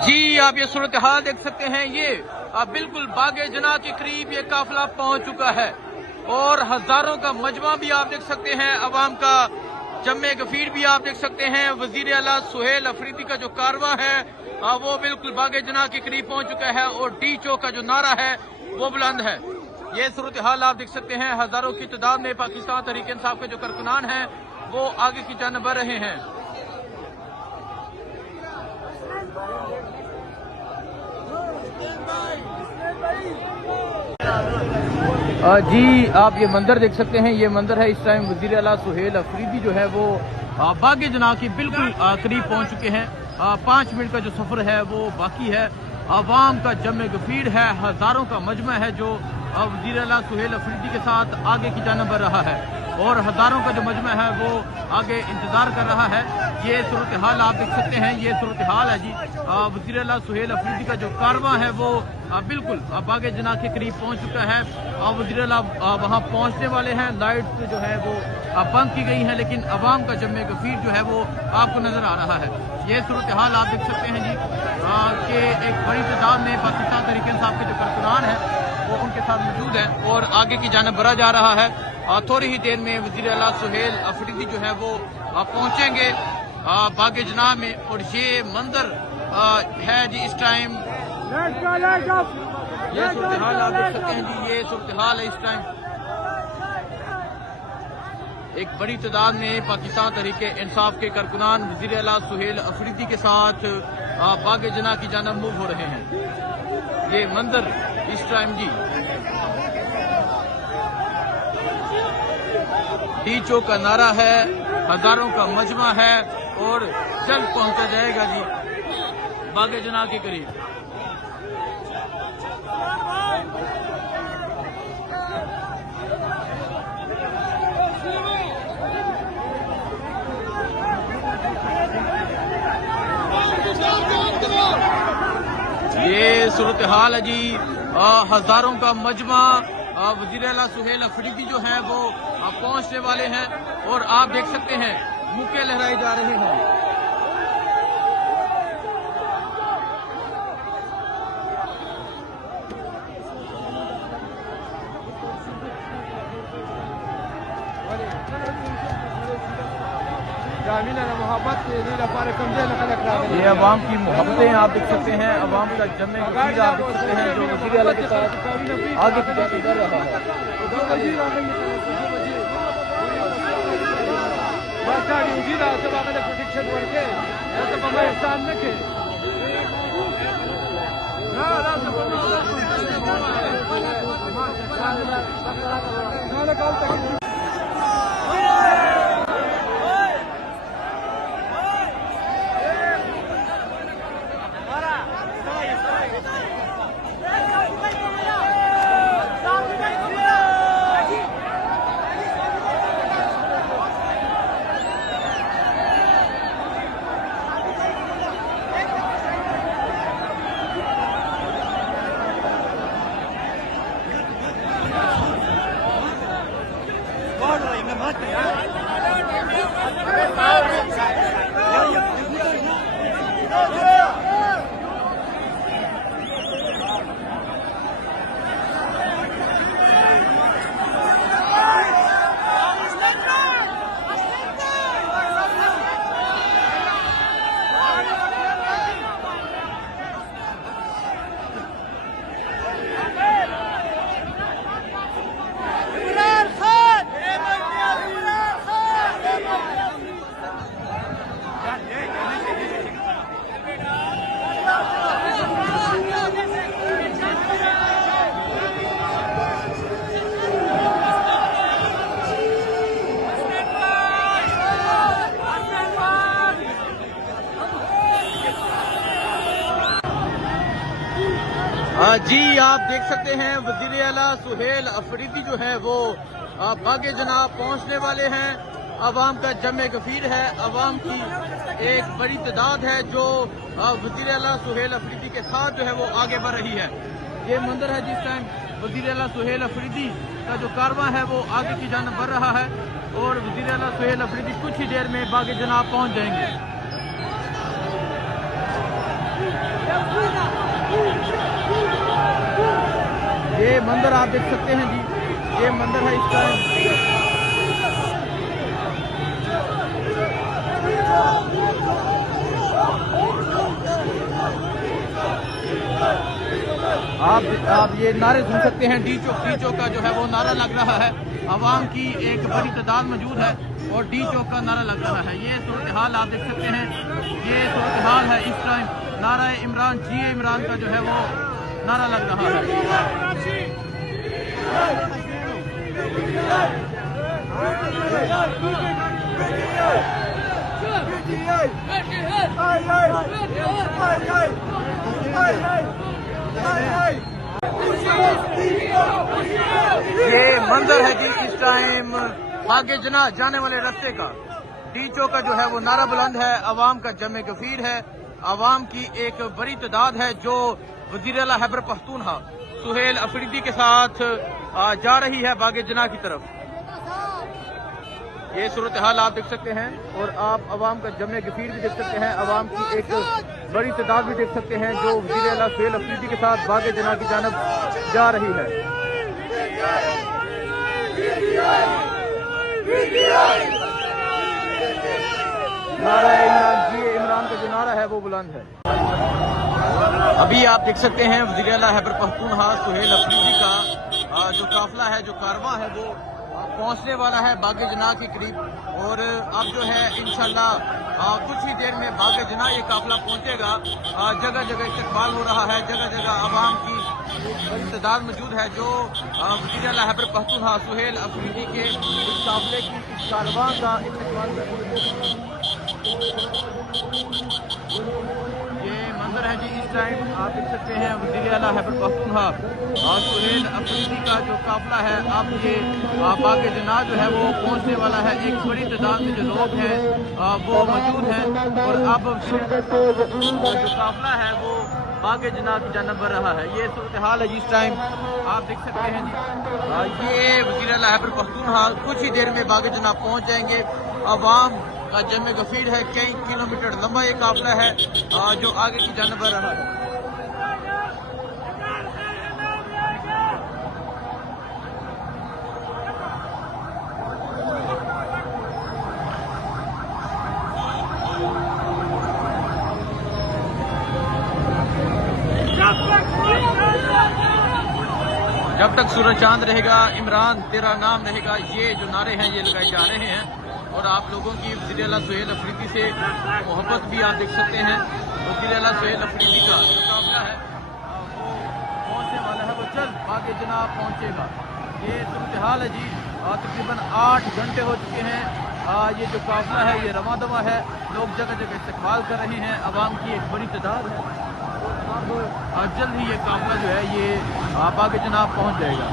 जी आप ये सूरत हाल देख सकते हैं। ये बिल्कुल बागे जना के करीब ये काफिला पहुंच चुका है और हजारों का मजमा भी आप देख सकते हैं। अवाम का जम्मे गफीर भी आप देख सकते हैं। वजीर आला सुहेल अफरीदी का जो कारवां है वो बिल्कुल बागे जना के करीब पहुंच चुका है और डी चौक का जो नारा है वो बुलंद है। ये सूरत हाल आप देख सकते हैं। हजारों की तादाद में पाकिस्तान तहरीक इंसाफ के जो कारकुनान हैं वो आगे की जानिब बढ़ रहे हैं। जी आप ये मंदिर देख सकते हैं। ये मंदिर है इस टाइम वजीर आला सुहेल अफरीदी जो है वो बागे जना के बिल्कुल करीब पहुंच चुके हैं। 5 मिनट का जो सफर है वो बाकी है। अवाम का जमे गफीर है, हजारों का मजमा है जो वजीर आला सुहेल अफरीदी के साथ आगे की जानिब बढ़ रहा है और हजारों का जो मजमा है वो आगे इंतजार कर रहा है। ये सूरत हाल आप देख सकते हैं। ये सूरत हाल है जी। वजीर आला सुहेल अफरीदी का जो कारवां है वो बिल्कुल बागे जना के करीब पहुंच चुका है। वजीर आला वहां पहुंचने वाले हैं। लाइट जो है वो बंद की गई है लेकिन अवाम का जमे गफीर जो है वो आपको नजर आ रहा है। ये सूरत हाल आप देख सकते हैं जी कि एक बड़ी तादाद में पाकिस्तान तहरीक इंसाफ के जो कारकुनान है वो उनके साथ मौजूद है और आगे की जानिब बढ़ा जा रहा है। थोड़ी ही देर में वजीर आला सुहेल अफरीदी जो है वो पहुंचेंगे बागे जना में और ये मंदिर है जी इस टाइम। ये सूरत हाल आप देख सकते हैं जी। ये सूरत हाल है इस टाइम। एक बड़ी तादाद में पाकिस्तान तहरीक इंसाफ के कारकुनान वजीर आला सुहेल अफरीदी के साथ बागे जना की जानिब मूव हो रहे हैं। ये मंदिर इस टाइम जी डी चौक का नारा है, हजारों का मजमा है और जल्द पहुंचा जाएगा जी बागे जना के करीब। ये सूरत हाल है जी। हजारों का मजमा वजीर आला सुहेल अफरीदी जो है वो पहुंचने वाले हैं और आप देख सकते हैं मुक्के लहराए जा रहे हैं। ये अवाम की मोहब्बतें आप देख सकते हैं। अवाम का जमे गफीर आप देख सकते हैं जो वजीर आला के साथ आगे की जानिब बढ़ रहा है। जी आप देख सकते हैं वज़ीर आला सुहेल अफरीदी जो है वो बागे जनाब पहुंचने वाले हैं। अवाम का जमे गफीर है, अवाम की एक बड़ी तादाद है जो वज़ीर आला सुहेल अफरीदी के साथ जो है वो आगे बढ़ रही है। ये मंदिर है जिस टाइम वज़ीर आला सुहेल अफरीदी का जो कारवां है वो आगे की जानिब बढ़ रहा है और वज़ीर आला सुहेल अफरीदी कुछ ही देर में बागे जनाब पहुंच जाएंगे। ये मंदिर आप देख सकते हैं जी, ये मंदिर है इस टाइम। आप ये नारे सुन सकते हैं, डी चौक का जो है वो नारा लग रहा है। अवाम की एक बड़ी तादाद मौजूद है और डी चौक का नारा लग रहा है। ये सूरत हाल आप देख सकते हैं, ये सूरत हाल है इस टाइम। नारा इमरान जी इमरान का जो है वो नारा लग रहा है। ये मंदिर है जी इस टाइम बागे जना जाने वाले रास्ते का। डी चौक का जो है वो नारा बुलंद है, अवाम का जमे गफीर है, अवाम की एक बड़ी तादाद है जो वज़ीर आला खैबर पख्तूनख्वा सुहेल अफरीदी के साथ जा रही है बागे जना की तरफ। ये सूरत हाल आप देख सकते हैं और आप अवाम का जमे गफीर भी देख सकते हैं, अवाम की एक बड़ी तादाद भी देख सकते हैं जो वज़ीर आला सुहेल अफरीदी के साथ बागे जना की जानब जा रही है। नारा इमरान जी इमरान का जो नारा है वो बुलंद है। अभी आप देख सकते हैं वज़ीर आला खैबर पख्तूनख्वा सुहेल अफरीदी का जो काफिला है, जो कारवां है वो पहुंचने वाला है बागे जना के करीब और अब जो है इंशाल्लाह कुछ ही देर में बागे जना ये काफिला पहुंचेगा। जगह जगह इस्तकबाल हो रहा है, जगह जगह अवाम की बड़ी तादाद मौजूद है जो वज़ीर आला खैबर पख्तूनख्वा सुहेल अफरीदी के इस काफिले की इस कारवां का इस्तकबाल कर। ये मंदिर है जी इस टाइम आप देख सकते हैं वज़ीर आला खैबर पख्तूनख्वा और सुहेल अफरीदी का जो काफिला है अब ये बागे जना जो है वो पहुंचने वाला है। एक बड़ी तादाद में जो लोग हैं वो मौजूद हैं और अब जो काफिला है वो बागे जना की जानब बढ़ रहा है। ये सूरत हाल है जिस टाइम आप देख सकते हैं जी। ये वज़ीर आला खैबर पख्तूनख्वा कुछ ही देर में बागे जना पहुंच जाएंगे। अवाम का जमे गफीर है, कई किलोमीटर लंबा ये काफिला है जो आगे की जानब बढ़ रहा है। जब तक सूरज चांद रहेगा इमरान तेरा नाम रहेगा, ये जो नारे हैं ये लगाए जा रहे हैं और आप लोगों की वज़ीर आला सुहेल अफरीदी से मोहब्बत भी आप देख सकते हैं। वज़ीर आला सुहेल अफरीदी का जो काफिला है वो पहुंचने वाला है, वो जल्द बागे जना पहुंचेगा। ये सूरत हाल है जी, तकरीबन 8 घंटे हो चुके हैं। ये जो काफिला है ये रवा दवा है, लोग जगह जगह इस्तकबाल कर रहे हैं, अवाम की एक बड़ी तादाद है। अब जल्द ही ये काफिला जो है ये बागे जना पहुंच जाएगा।